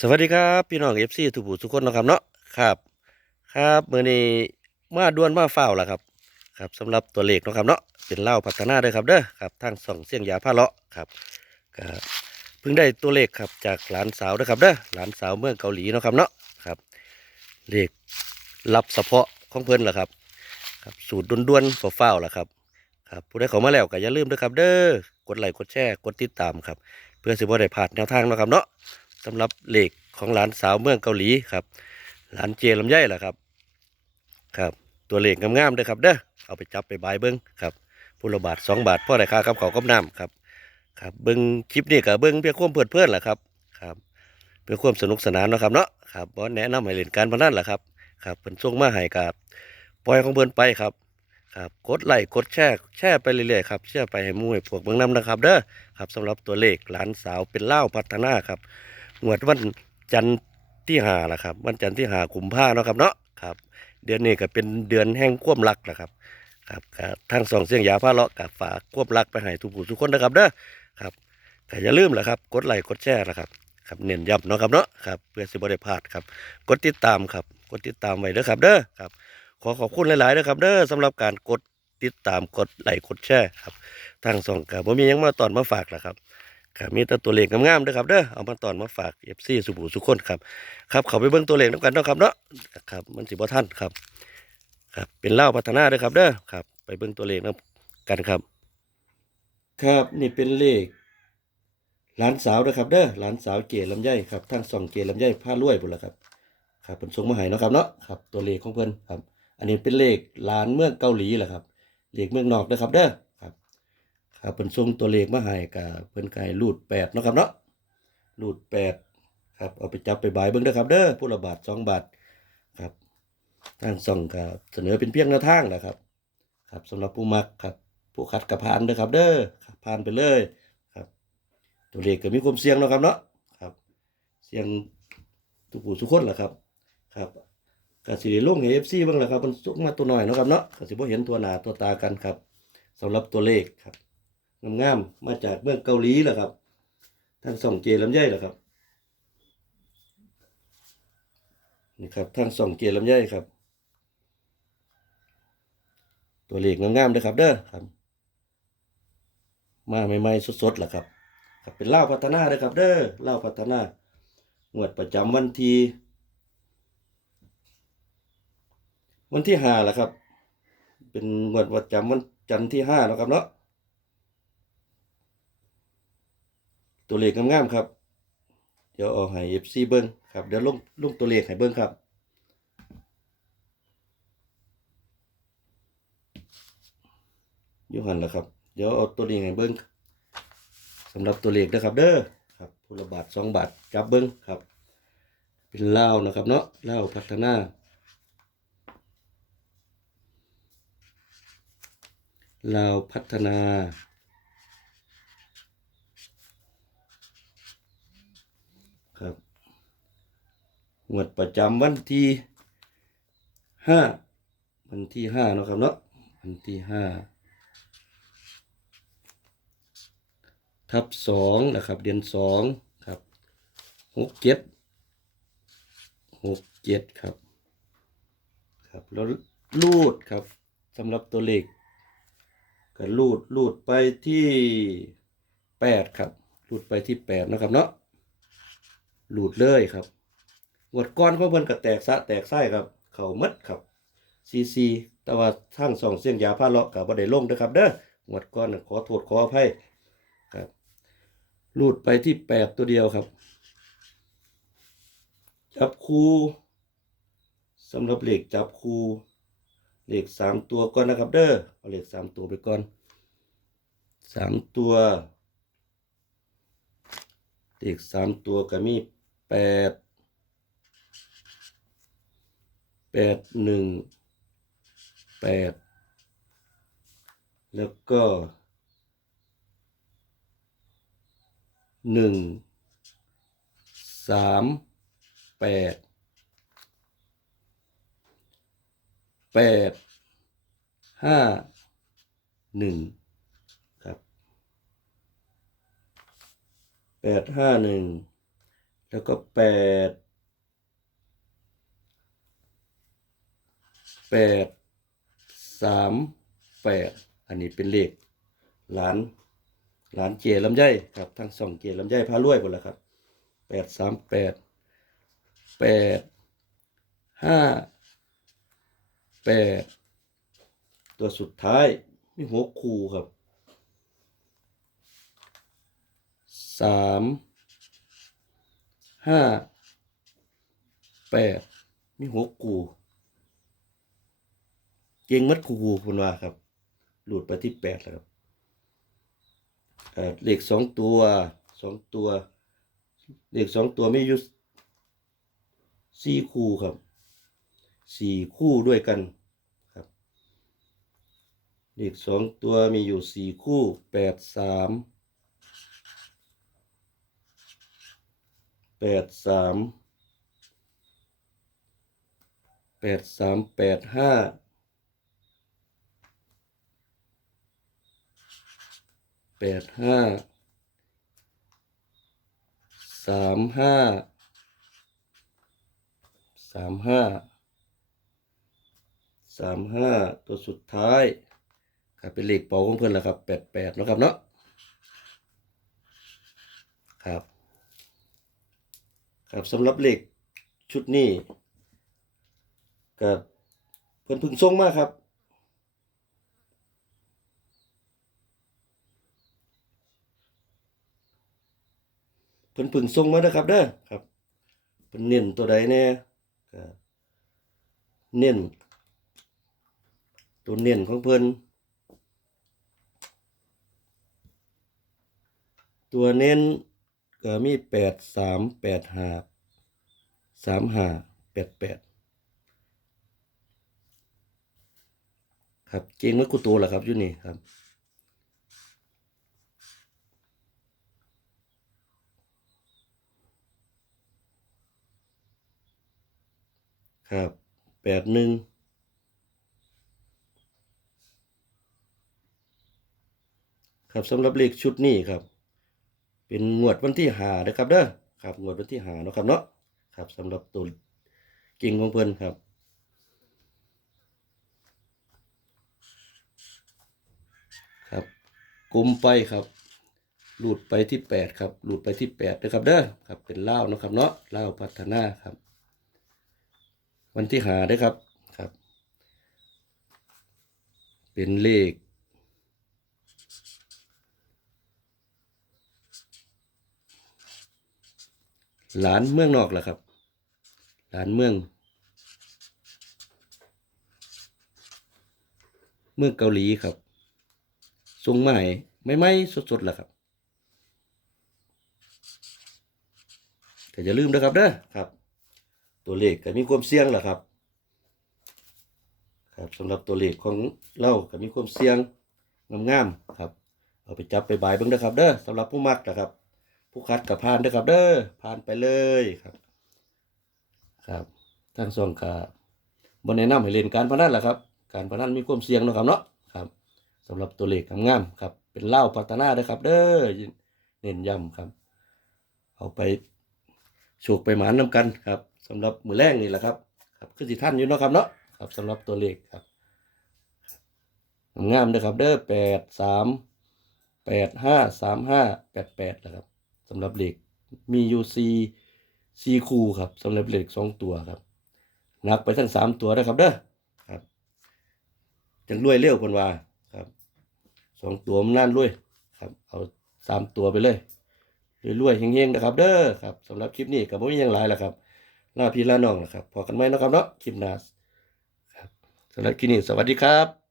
สวัสดีครับพี่น้องเอฟซีทุกผู้ทุกคนนะครับเนาะครับครับเมื้อนี้มาด่วนมาเฝ้าล่ะครับครับสำหรับตัวเลขนะครับเนาะเป็นเล่าพัฒนาเด้อครับเด้อครับทางส่องเสียงยาผ้าเลาะครับก็เพิ่งได้ตัวเลขครับจากหลานสาวเด้อครับเด้อหลานสาวเมืองเกาหลีนะครับเนาะครับเลขรับเฉพาะของเพิ่นล่ะครับครับสูตรด่วนๆฟ้าวๆล่ะครับครับผู้ใดเข้ามาแล้วก็อย่าลืมเด้อครับเด้อกดไลค์กดแชร์กดติดตามครับ เพื่อสิบ่ได้พลาดแนวทางนะครับเนาะ สำหรับเหลขของหลานสาวเมืองเกาหลีครับหลานเจลำไยแหละครับ ครับ ตัวเหลขงามๆเด้อครับเด้อเอาไปจับไปบายเบิ้งครับผู้ละบาทสองบาทพ่อได้ค่ากับเขากับน้ำครับ ครับเบิ้งคลิปนี้กับเบิ้งเพื่อความเพลิดเพลินแหละครับครับ เพื่อความสนุกสนานนะครับเนาะครับบ่แนะนำให้เล่นการพนันแหละครับครับเพิ่นส่งมาให้กับปล่อยของเพิ่นไปครับครับกดไลค์กดแชร์แชร์ไปเรื่อยๆครับแชร์ไปให้มู่ให้พวกเบิ่งนํนะครับเด้อครับสำหรับตัวเลขหลานสาวเป็นเล่าพัฒนาครับ งวดวันจันทร์ที่หาล่ะครับ วันจันทร์ที่หากุมภาเนาะครับเนาะครับ เดือนนี้ก็เป็นเดือนแห่งควมรักล่ะครับ ครับทางสองเสียงยาพาเลาะกับฝากความรักไปให้ทุกผู้ทุกคนนะครับเด้อครับก็อย่าลืมล่ะครับ กดไลค์กดแชร์ล่ะครับครับเน้นย้ำเนาะครับเนาะครับเพื่อสิบ่ได้พลาดครับกดติดตามครับกดติดตามไว้เด้อครับเด้อครับ ขอขอบคุณหลายๆนะครับเด้อสำหรับการกดติดตามกดไลค์กดแชร์ครับทางสองกับผมมียังมาตอนมาฝากล่ะครับ ครับมีแต่ตัวเลขงามๆด้อครับเด้อเอามาตอนมาฝากเอฟซีสุบูสุขคนครับครับเขาไปเบิ่งตัวเลขน้ำกันเนาะครับเนาะครับมันสิบ่ทันครับ ครับเป็นเล่าพัฒนาเด้อครับเด้อครับ ไปเบิ่งตัวเลขน้ำกันครับ ครับนี่เป็นเลขหลานสาวเด้อครับเด้อหลานสาวเกศลำไยครับทางส่องเกศลำไยผ้ารวยพุ่นละครับครับเพิ่นส่งมาให้เนาะครับเนาะครับตัวเลขของเพิ่อนครับ อันนี้เป็นเลขหลานเมืองเกาหลีแหละครับเลขเมืองนอกเด้อครับเด้อ ครับเพิ่นส่งตัวเลขมาให้กับเพิ่นก็ให้รูดแปดเนาะครับเนาะรูดแปดครับเอาไปจับไปบายเบิ่งเด้อครับ เด้อผู้ละบาทสองบาทครับทางส่องก็เสนอเป็นเพียงแนวทางนะครับ ครับสำหรับผู้มักครับผู้คัดกระพานเด้อครับ เด้อผ่านไปเลยครับ ตัวเลขก็มีความเสี่ยงเนาะครับเนาะครับ เสี่ยงทุกผู้ทุกคนแหละครับครับก็สิได้ลงให้ FC เบิ่งแหละครับมันส่งมาตัวหน้อยเนาะครับเนาะก็สิบ่เห็นตัวหน้าตัวตากันครับสำหรับตัวเลขครับ งามๆมาจากเมืองเกาหลีแหละครับทางส่องเจลำไยแหละครับนี่ครับทางส่องเจลำไยครับ ตัวเลขงามๆเด้อครับ เด้อครับ มาใหม่ๆสดๆแหละครับ ครับเป็นเล่าพัฒนาเด้อครับ เด้อเล่าพัฒนางวดประจำวันที่วันที่ห้าแหละครับ เป็นงวดประจำวันจันทร์ที่ห้าแล้วครับเนาะ ตัวเลขงามๆครับ เดี๋ยวเอาให้ FC เบิ้งครับเดี๋ยวลงลงตัวเลขให้เบิ้งครับยูหันแล้วครับ เดี๋ยวเอาตัวเลขให้เบิ้งสำหรับตัวเลขนะครับ เด้อครับผู้ละบาทสองบาทจับเบิ้งครับ เป็นเล่านะครับเนาะเล่าพัฒนาลาพัฒนา ครับ งวดประจำวันที่ห้าวันที่ห้าเนาะครับเนาะวันที่ห้าทับสองนะครับ เดือนสองครับหกเจ็ดหกเจ็ดครับ ครับแล้วรูดครับสำหรับตัวเลขก็รูดรูดไปที่แปดครับรูดไปที่แปดนะครับเนาะหลุดเลยครับ งวดก้อนของเพิ่นก็แตกสะแตกไส้ครับ เขาหมดครับซีซีแต่ว่าทั้งสองเส้นยาผ้าเลาะกับบ่ได้ลงนะครับ เด้องวดก้อนขอโทษขออภัยครับหลุดไปที่แปดตัวเดียวครับ จับคูสำหรับเหล็กจับคูเหล็กสามตัวก่อนนะครับ เด้อเอาเหล็กสามตัวไปก่อนสามตัวเหลขสามตัวก็มีแปด แปดหนึ่งแปดแล้วก็หนึ่งสามแปดแปดห้าหนึ่งครับแปดห้าหนึ่งแล้วก็แปด แปดสามแปดอันนี้เป็นเลขหลานหลานเจลำไยครับทั้งสองเจลำไยพารวยหมดแล้วครับแปดสามแปดแปดห้าแปดตัวสุดท้ายมีหกคูครับสามห้าแปดมีหกคู่ ก่งมัดคู่คุณว่าครับ หลุดไปที่แปดแล้วครับเลขสองตัวสองตัว เลขสองตัวไม่อยุสี่คู่ครับสี่คู่ด้วยกันครับ เลขสองตัวมีอยู่สี่คู่แปดสามแปดสามแปดสามแปดห้า แปดห้าสามห้าสามห้าสามห้าตัวสุดท้ายครับเป็นเลขเป่าของเพื่อนแหละครับแปดแปดนะครับเนาะครับครับสำหรับเลขชุดนี้ก็เพื่อนพึ่งส่งมากครับ เพิ่นพึ่งส่งมาเด้อครับเด้อครับเพิ่นเน้นตัวใดแน่ก็เน้นตัวเน้นของเพิ่นตัวเน้นก็มีแปดสามแปดห้าสามห้าแปดแปดครับเก่งมัดกูโตแหละครับอยู่นี่ครับ ครับแปดหนึ่งครับสำหรับเลขชุดนี้ครับ เป็นงวดวันที่หานะครับเด้อครับงวดวันที่หาเนาะครับเนาะครับสำหรับตัวกิ่งของเพิ่นครับครับกลมไปครับหลุดไปที่แปดครับหลุดไปที่แปดนะครับเด้อครับเป็นเล่าเนาะครับเนาะเล่าพัฒนาครับ วันที่หาได้ครับครับ เป็นเลข หลานเมืองนอกแหละครับ หลานเมือง เมืองเกาหลีครับส่งให้ไม่ไม่สดๆแหละครับแต่อย่าลืมนะครับเด้อครับ ตัวเลขก็มีความเสี่ยงแหละครับ ครับสำหรับตัวเลขของเราก็มีความเสี่ยงงามๆครับ เอาไปจับไปบายเบิ่งนะครับ เด้อสำหรับผู้มักนะครับ ผู้คัดกับพานเด้อครับ เด้อพานไปเลยครับ ครับทางส่องกาบนแนะนำให้เล่นการพนันแหละครับ การพนันมีความเสี่ยงเนะครับเนาะครับสำหรับตัวเลขงามๆครับ เป็นเหล้าพัฒนาเด้อครับ เด้อเน้นย้ำครับ เอาไปโชคไปหมานน้ำกันครับ สำหรับมือแรกนี่แหละครับครับคือสิท่านอยู่เนาะครับเนาะครับสำหรับตัวเลขครับงามๆเด้อครับเด้อแปดสามแปดห้าสามห้าแปดแปดนะครับสำหรับเหลขมีอยู่สี่สี่คู่ครับสำหรับเหลขสองตัวครับนักไปทั้งสามตัวนะครับเด้อครับจังรวยเร็วคนว่าครับสองตัวมันน่านรวยครับ เอาสามตัวไปเลยรวยๆเฮงๆนะครับ เด้อครับสำหรับคลิปนี้ก็บ่มียังหลายแล้วครับ ลาพี่ลาน้องนะครับพอกันไหมนะครับเนาะคลิปหน้าครับสำหรับคลิปนี้สวัสดีครับ